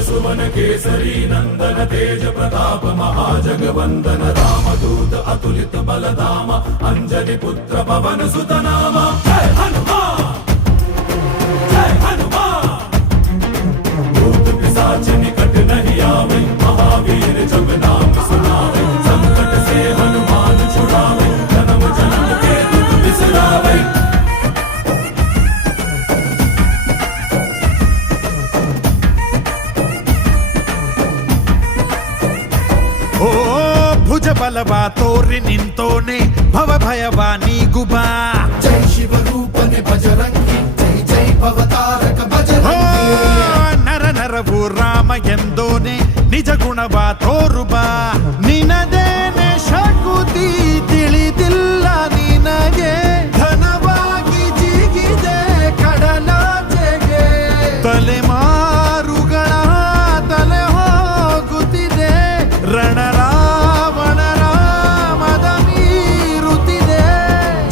सुवन केसरी नंदन तेज प्रताप महाजगवंदन रामदूत अतुलित बलधाम अंजनी पुत्र पवन सुत नाम जय हनुमान जय हनुमान। भूत पिशाच निकट नहीं आवे महावीर जब नाम सुनावे संकट से हनुमान छुड़ावे जन्म जन्म के दुख बिसरावे। ಓ ಭುಜ ಬಲವಾ ತೋರಿ ನಿಂತೋನೆ ಭವ ಭಯವಾ ನೀಗುಬಾ ಜೈ ಶಿವ ರೂಪನೆ ಬಜರಂಗಿ ಜೈ ಜೈ ಭವತಾರಕ ಬಜರಂಗಿ ನರ ನರವು ರಾಮ ಎಂದೋನೆ ನಿಜ ಗುಣವಾ ತೋರುಬಾ ನಿನದೇನೆ ಶಕುತಿ ತಿಳಿದಿಲ್ಲ ನಿನಗೆ ಧನವಾಗಿ ಜಿಗಿದೆ ಕಡಲಾಚೆಗೆ ತಲೆಮಾರುಗಳ ತಲೆ ಹೋಗುತ್ತಿದೆ ರಣರಾವಣರ ಮದ ಮೀರುತ್ತಿದೆ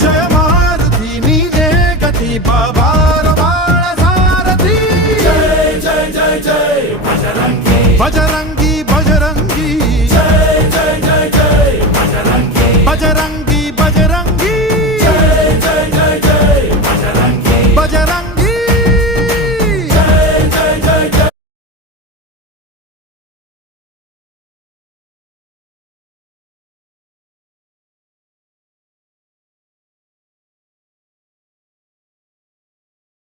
ಜಯ ಮಾರುತಿ ನೀನೇ ಗತಿ ಬಾಬಾರ ಬಾಳ ಸಾರಥಿ जय जय जय जय बजरंगी ಬಜರಂಗಿ ಬಜರಂಗಿ जय जय जय जय बजरंगी ಬಜರಂಗಿ